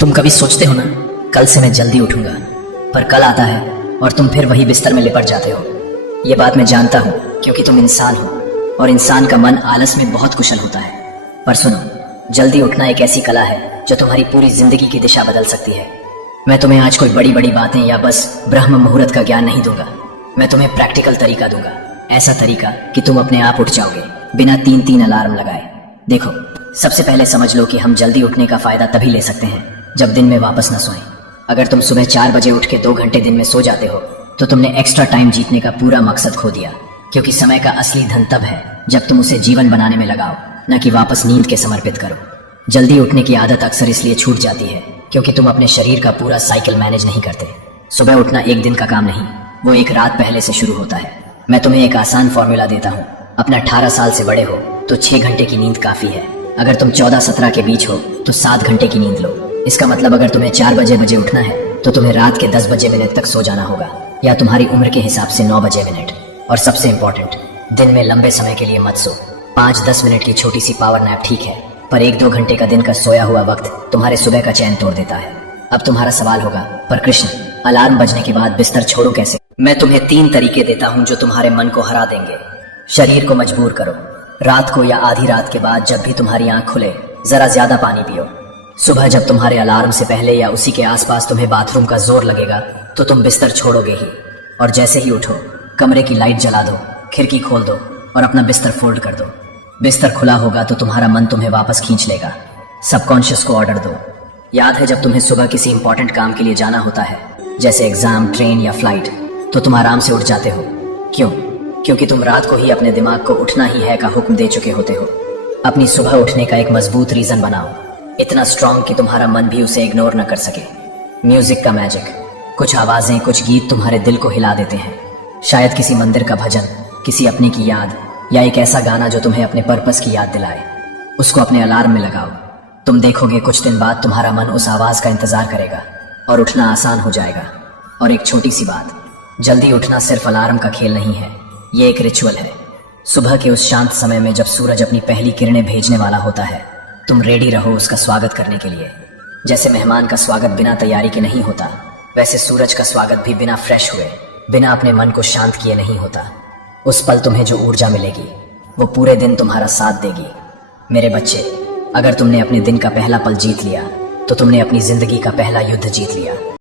तुम कभी सोचते हो ना, कल से मैं जल्दी उठूंगा, पर कल आता है और तुम फिर वही बिस्तर में लिपट जाते हो। ये बात मैं जानता हूँ, क्योंकि तुम इंसान हो और इंसान का मन आलस में बहुत कुशल होता है। पर सुनो, जल्दी उठना एक ऐसी कला है जो तुम्हारी पूरी जिंदगी की दिशा बदल सकती है। मैं तुम्हें आज कोई बड़ी बड़ी बातें या बस ब्रह्म मुहूर्त का ज्ञान नहीं दूंगा। मैं तुम्हें प्रैक्टिकल तरीका दूंगा, ऐसा तरीका कि तुम अपने आप उठ जाओगे बिना 3-3 अलार्म लगाए। देखो, सबसे पहले समझ लो कि हम जल्दी उठने का फायदा तभी ले सकते हैं जब दिन में वापस न सोएं। अगर तुम सुबह 4 बजे उठ के 2 घंटे दिन में सो जाते हो तो तुमने एक्स्ट्रा टाइम जीतने का पूरा मकसद खो दिया, क्योंकि समय का असली धन तब है जब तुम उसे जीवन बनाने में लगाओ, न कि वापस नींद के समर्पित करो। जल्दी उठने की आदत अक्सर इसलिए छूट जाती है क्योंकि तुम अपने शरीर का पूरा साइकिल मैनेज नहीं करते। सुबह उठना एक दिन का काम नहीं, वो एक रात पहले से शुरू होता है। मैं तुम्हें एक आसान फॉर्मूला देता हूँ। अपना 18 साल से बड़े हो तो 6 घंटे की नींद काफी है। अगर तुम 14-17 के बीच हो तो 7 घंटे की नींद लो। इसका मतलब अगर तुम्हें 4 बजे उठना है तो तुम्हें रात के 10 बजे मिनट तक सो जाना होगा, या तुम्हारी उम्र के हिसाब से 9 बजे मिनट। और सबसे इंपॉर्टेंट, दिन में लंबे समय के लिए मत सो। 5-10 मिनट की छोटी सी पावर नैप ठीक है, पर 1-2 घंटे का दिन का सोया हुआ वक्त तुम्हारे सुबह का चैन तोड़ देता है। अब तुम्हारा सवाल होगा, पर कृष्ण, अलार्म बजने के बाद बिस्तर छोड़ो कैसे? मैं तुम्हें 3 तरीके देता हूँ जो तुम्हारे मन को हरा देंगे। शरीर को मजबूर करो। रात को या आधी रात के बाद जब भी तुम्हारी आंख खुले, जरा ज्यादा पानी पियो। सुबह जब तुम्हारे अलार्म से पहले या उसी के आसपास तुम्हें बाथरूम का जोर लगेगा तो तुम बिस्तर छोड़ोगे ही। और जैसे ही उठो, कमरे की लाइट जला दो, खिड़की खोल दो और अपना बिस्तर फोल्ड कर दो। बिस्तर खुला होगा तो तुम्हारा मन तुम्हें वापस खींच लेगा। सबकॉन्शियस को ऑर्डर दो। याद है, जब तुम्हें सुबह किसी इंपॉर्टेंट काम के लिए जाना होता है, जैसे एग्जाम, ट्रेन या फ्लाइट, तो तुम आराम से उठ जाते हो। क्यों? क्योंकि तुम रात को ही अपने दिमाग को उठना ही है का हुक्म दे चुके होते हो। अपनी सुबह उठने का एक मजबूत रीजन बनाओ, इतना स्ट्रांग कि तुम्हारा मन भी उसे इग्नोर न कर सके। म्यूजिक का मैजिक। कुछ आवाजें, कुछ गीत तुम्हारे दिल को हिला देते हैं। शायद किसी मंदिर का भजन, किसी अपने की याद, या एक ऐसा गाना जो तुम्हें अपने पर्पस की याद दिलाए। उसको अपने अलार्म में लगाओ। तुम देखोगे कुछ दिन बाद तुम्हारा मन उस आवाज का इंतजार करेगा और उठना आसान हो जाएगा। और एक छोटी सी बात, जल्दी उठना सिर्फ अलार्म का खेल नहीं है, ये एक रिचुअल है। सुबह के उस शांत समय में जब सूरज अपनी पहली किरणें भेजने वाला होता है, तुम रेडी रहो उसका स्वागत करने के लिए। जैसे मेहमान का स्वागत बिना तैयारी के नहीं होता, वैसे सूरज का स्वागत भी बिना फ्रेश हुए, बिना अपने मन को शांत किए नहीं होता। उस पल तुम्हें जो ऊर्जा मिलेगी, वो पूरे दिन तुम्हारा साथ देगी। मेरे बच्चे, अगर तुमने अपने दिन का पहला पल जीत लिया तो तुमने अपनी जिंदगी का पहला युद्ध जीत लिया।